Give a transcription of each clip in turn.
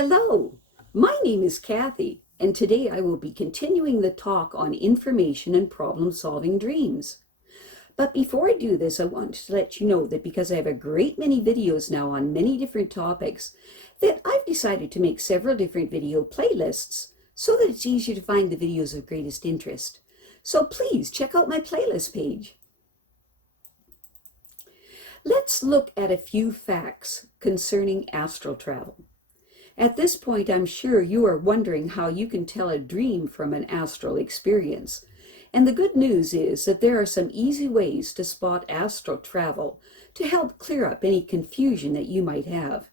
Hello, my name is Kathy, and today I will be continuing the talk on information and problem-solving dreams. But before I do this, I want to let you know that because I have a great many videos now on many different topics, that I've decided to make several different video playlists so that it's easier to find the videos of greatest interest. So please check out my playlist page. Let's look at a few facts concerning astral travel. At this point, I'm sure you are wondering how you can tell a dream from an astral experience. And the good news is that there are some easy ways to spot astral travel to help clear up any confusion that you might have.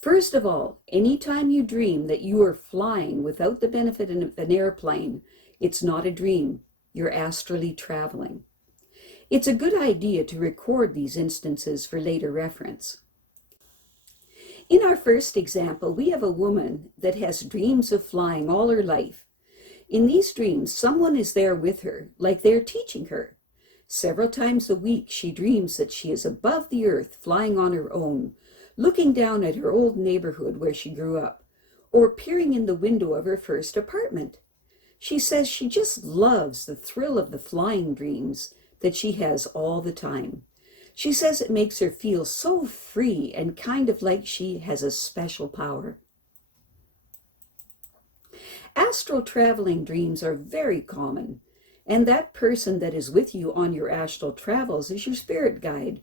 First of all, anytime you dream that you are flying without the benefit of an airplane, it's not a dream. You're astrally traveling. It's a good idea to record these instances for later reference. In our first example, we have a woman that has dreams of flying all her life. In these dreams, someone is there with her, like they're teaching her. Several times a week, she dreams that she is above the earth, flying on her own, looking down at her old neighborhood where she grew up, or peering in the window of her first apartment. She says she just loves the thrill of the flying dreams that she has all the time. She says it makes her feel so free and kind of like she has a special power. Astral traveling dreams are very common, and that person that is with you on your astral travels is your spirit guide,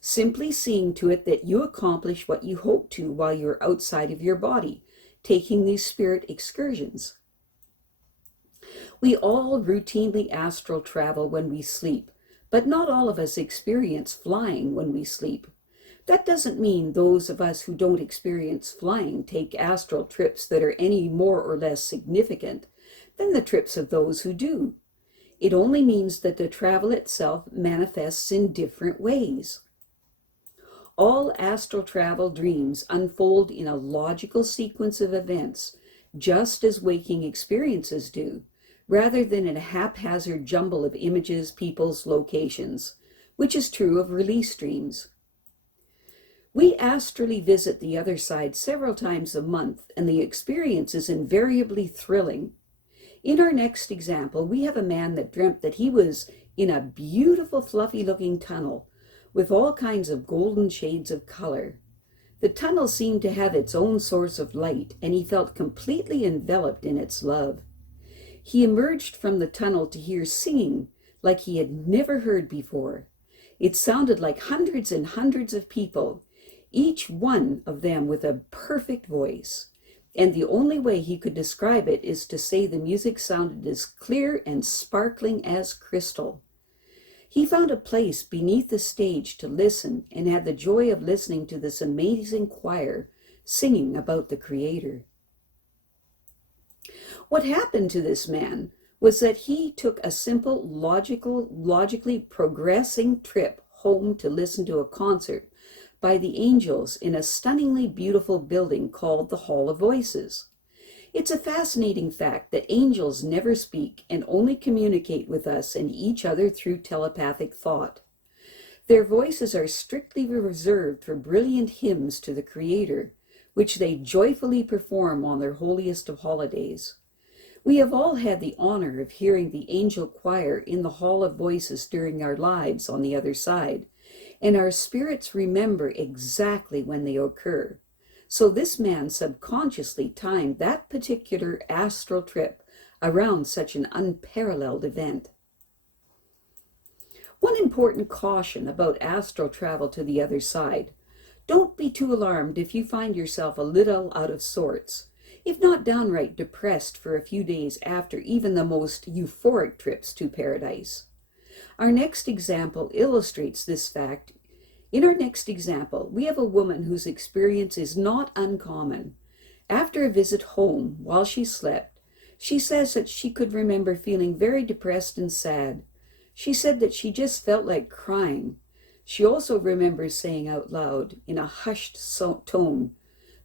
simply seeing to it that you accomplish what you hope to while you're outside of your body, taking these spirit excursions. We all routinely astral travel when we sleep, but not all of us experience flying when we sleep. That doesn't mean those of us who don't experience flying take astral trips that are any more or less significant than the trips of those who do. It only means that the travel itself manifests in different ways. All astral travel dreams unfold in a logical sequence of events, just as waking experiences do, rather than in a haphazard jumble of images, peoples, locations, which is true of release dreams. We astrally visit the other side several times a month, and the experience is invariably thrilling. In our next example, we have a man that dreamt that he was in a beautiful, fluffy-looking tunnel with all kinds of golden shades of color. The tunnel seemed to have its own source of light, and he felt completely enveloped in its love. He emerged from the tunnel to hear singing like he had never heard before. It sounded like hundreds and hundreds of people, each one of them with a perfect voice. And the only way he could describe it is to say the music sounded as clear and sparkling as crystal. He found a place beneath the stage to listen and had the joy of listening to this amazing choir singing about the Creator. What happened to this man was that he took a simple, logically progressing trip home to listen to a concert by the angels in a stunningly beautiful building called the Hall of Voices. It's a fascinating fact that angels never speak and only communicate with us and each other through telepathic thought. Their voices are strictly reserved for brilliant hymns to the Creator, which they joyfully perform on their holiest of holidays. We have all had the honor of hearing the angel choir in the Hall of Voices during our lives on the other side, and our spirits remember exactly when they occur. So this man subconsciously timed that particular astral trip around such an unparalleled event. One important caution about astral travel to the other side: don't be too alarmed if you find yourself a little out of sorts, if not downright depressed for a few days after even the most euphoric trips to paradise. Our next example illustrates this fact. In our next example, we have a woman whose experience is not uncommon. After a visit home while she slept, she says that she could remember feeling very depressed and sad. She said that she just felt like crying. She also remembers saying out loud, in a hushed tone,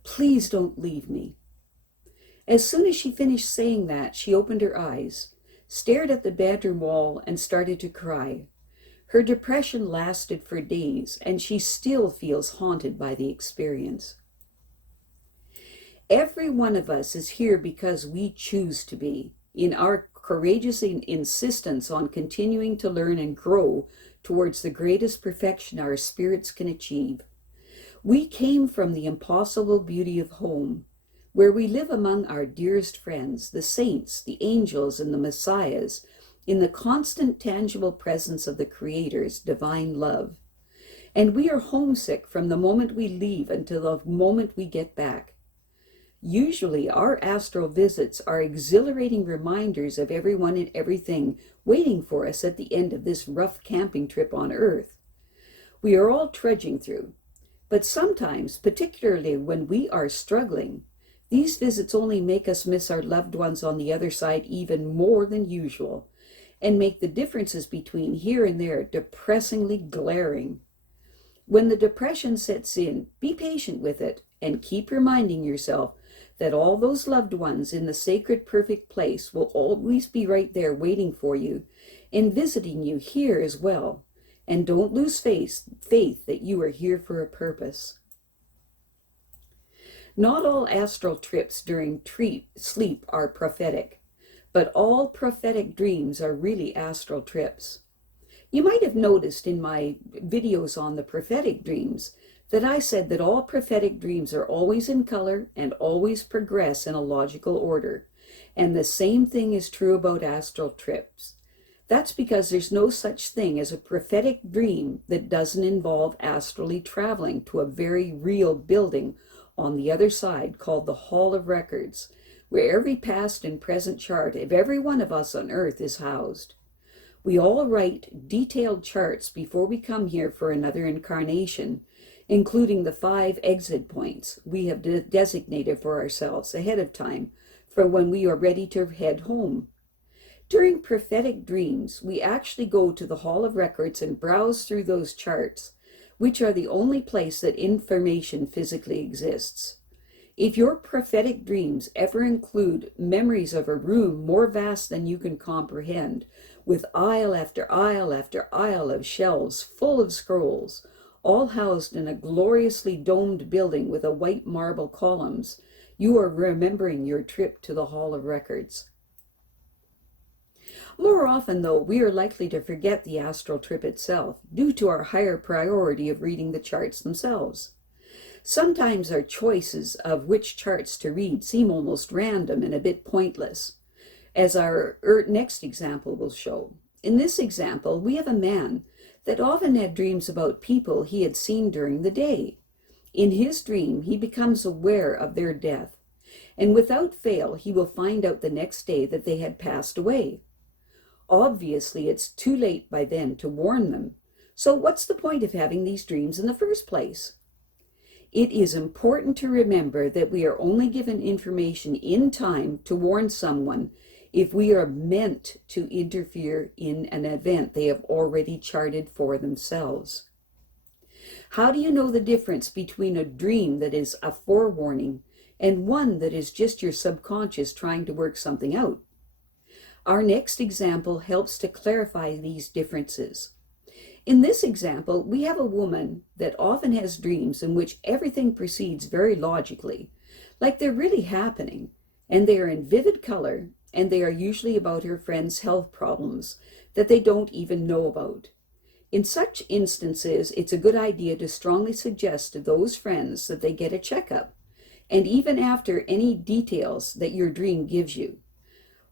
"Please don't leave me." As soon as she finished saying that, she opened her eyes, stared at the bedroom wall, and started to cry. Her depression lasted for days, and she still feels haunted by the experience. Every one of us is here because we choose to be, in our courageous insistence on continuing to learn and grow towards the greatest perfection our spirits can achieve. We came from the impossible beauty of home, where we live among our dearest friends, the saints, the angels, and the messiahs, in the constant tangible presence of the Creator's divine love. And we are homesick from the moment we leave until the moment we get back. Usually, our astral visits are exhilarating reminders of everyone and everything waiting for us at the end of this rough camping trip on Earth. We are all trudging through, but sometimes, particularly when we are struggling, these visits only make us miss our loved ones on the other side even more than usual, and make the differences between here and there depressingly glaring. When the depression sets in, be patient with it and keep reminding yourself that all those loved ones in the sacred perfect place will always be right there waiting for you and visiting you here as well. And don't lose faith that you are here for a purpose. Not all astral trips during sleep are prophetic, but all prophetic dreams are really astral trips. You might have noticed in my videos on the prophetic dreams that I said that all prophetic dreams are always in color and always progress in a logical order. And the same thing is true about astral trips. That's because there's no such thing as a prophetic dream that doesn't involve astrally traveling to a very real building on the other side called the Hall of Records, where every past and present chart of every one of us on Earth is housed. We all write detailed charts before we come here for another incarnation, including the 5 exit points we have designated for ourselves ahead of time for when we are ready to head home. During prophetic dreams, we actually go to the Hall of Records and browse through those charts, which are the only place that information physically exists. If your prophetic dreams ever include memories of a room more vast than you can comprehend, with aisle after aisle after aisle of shelves full of scrolls, all housed in a gloriously domed building with white marble columns, you are remembering your trip to the Hall of Records. More often, though, we are likely to forget the astral trip itself, due to our higher priority of reading the charts themselves. Sometimes our choices of which charts to read seem almost random and a bit pointless, as our next example will show. In this example, we have a man that often had dreams about people he had seen during the day. In his dream, he becomes aware of their death, and without fail, he will find out the next day that they had passed away. Obviously, it's too late by then to warn them, so what's the point of having these dreams in the first place? It is important to remember that we are only given information in time to warn someone if we are meant to interfere in an event they have already charted for themselves. How do you know the difference between a dream that is a forewarning and one that is just your subconscious trying to work something out? Our next example helps to clarify these differences. In this example, we have a woman that often has dreams in which everything proceeds very logically, like they're really happening, and they are in vivid color, and they are usually about her friend's health problems that they don't even know about. In such instances, it's a good idea to strongly suggest to those friends that they get a checkup, and even after any details that your dream gives you.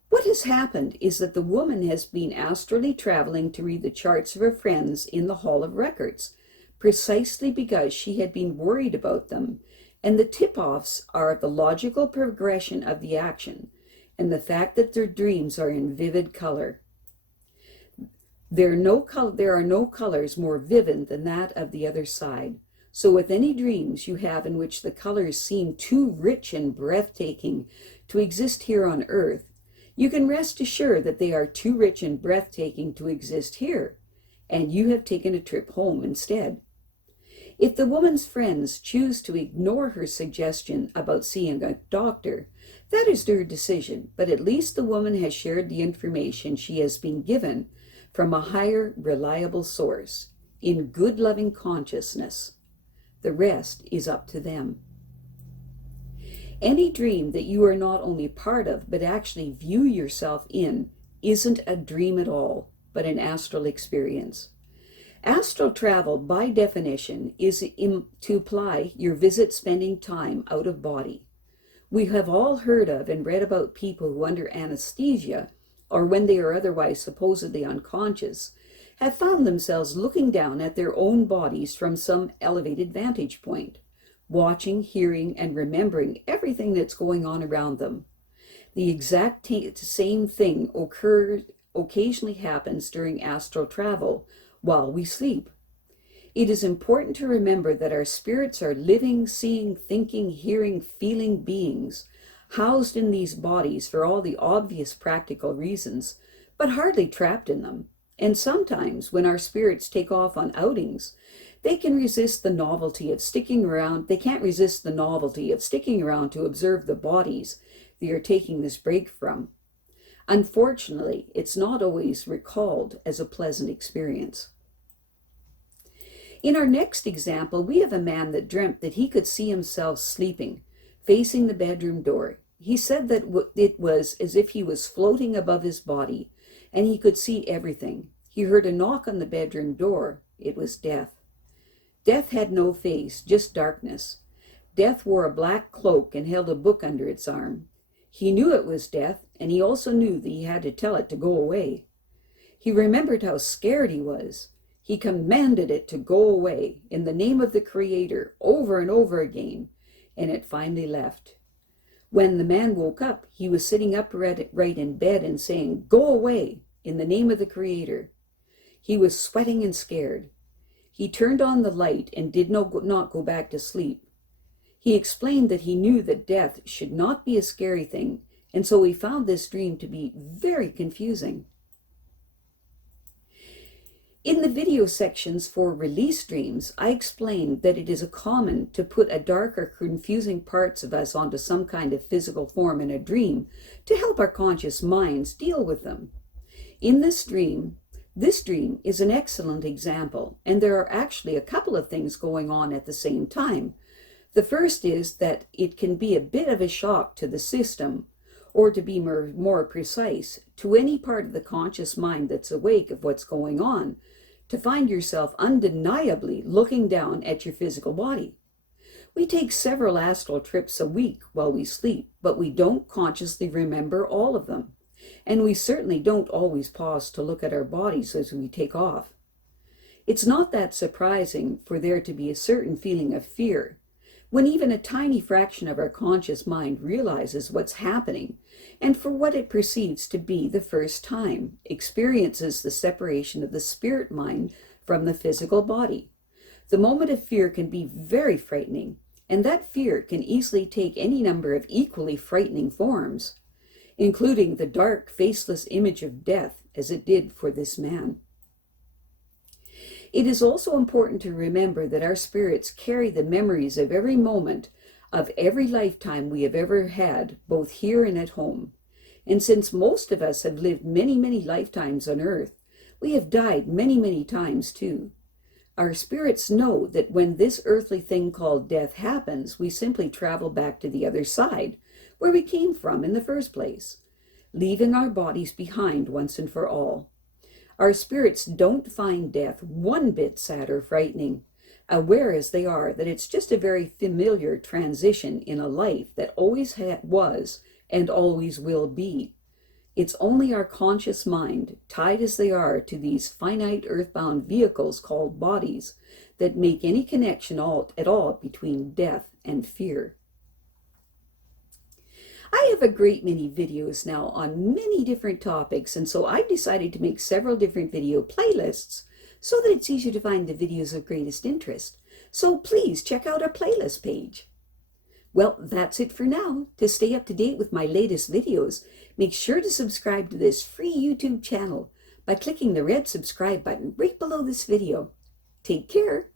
What has happened is that the woman has been astrally traveling to read the charts of her friends in the Hall of Records, precisely because she had been worried about them, and the tip-offs are the logical progression of the action, and the fact that their dreams are in vivid color. There are no colors more vivid than that of the other side. So with any dreams you have in which the colors seem too rich and breathtaking to exist here on Earth, you can rest assured that they are too rich and breathtaking to exist here, and you have taken a trip home instead. If the woman's friends choose to ignore her suggestion about seeing a doctor, that is their decision, but at least the woman has shared the information she has been given from a higher, reliable source, in good, loving consciousness. The rest is up to them. Any dream that you are not only part of, but actually view yourself in, isn't a dream at all, but an astral experience. Astral travel, by definition, is to imply your visit spending time out of body. We have all heard of and read about people who, under anesthesia, or when they are otherwise supposedly unconscious, have found themselves looking down at their own bodies from some elevated vantage point, watching, hearing, and remembering everything that's going on around them. The exact same thing occasionally happens during astral travel while we sleep. It is important to remember that our spirits are living, seeing, thinking, hearing, feeling beings, housed in these bodies for all the obvious practical reasons, but hardly trapped in them. And sometimes, when our spirits take off on outings, they can resist the novelty of sticking around. They can't resist the novelty of sticking around to observe the bodies they are taking this break from. Unfortunately, it's not always recalled as a pleasant experience. In our next example, we have a man that dreamt that he could see himself sleeping, facing the bedroom door. He said that it was as if he was floating above his body, and he could see everything. He heard a knock on the bedroom door. It was Death. Death had no face, just darkness. Death wore a black cloak and held a book under its arm. He knew it was Death, and he also knew that he had to tell it to go away. He remembered how scared he was. He commanded it to go away in the name of the Creator over and over again, and it finally left. When the man woke up, he was sitting upright in bed and saying, "Go away," in the name of the Creator. He was sweating and scared. He turned on the light and did not go back to sleep. He explained that he knew that death should not be a scary thing, and so he found this dream to be very confusing. In the video sections for release dreams, I explained that it is common to put a dark or confusing parts of us onto some kind of physical form in a dream to help our conscious minds deal with them. In this dream is an excellent example, and there are actually a couple of things going on at the same time. The first is that it can be a bit of a shock to the system, or to be more precise, to any part of the conscious mind that's awake of what's going on, to find yourself undeniably looking down at your physical body. We take several astral trips a week while we sleep, but we don't consciously remember all of them. And we certainly don't always pause to look at our bodies as we take off. It's not that surprising for there to be a certain feeling of fear when even a tiny fraction of our conscious mind realizes what's happening, and for what it perceives to be the first time, experiences the separation of the spirit mind from the physical body. The moment of fear can be very frightening, and that fear can easily take any number of equally frightening forms, including the dark, faceless image of death, as it did for this man. It is also important to remember that our spirits carry the memories of every moment of every lifetime we have ever had, both here and at home. And since most of us have lived many, many lifetimes on earth, we have died many, many times too. Our spirits know that when this earthly thing called death happens, we simply travel back to the other side, where we came from in the first place, leaving our bodies behind once and for all. Our spirits don't find death one bit sad or frightening, aware as they are that it's just a very familiar transition in a life that always was and always will be. It's only our conscious mind, tied as they are to these finite earthbound vehicles called bodies, that make any connection at all between death and fear. I have a great many videos now on many different topics, and so I've decided to make several different video playlists so that it's easier to find the videos of greatest interest. So please check out our playlist page. Well, that's it for now. To stay up to date with my latest videos, make sure to subscribe to this free YouTube channel by clicking the red subscribe button right below this video. Take care.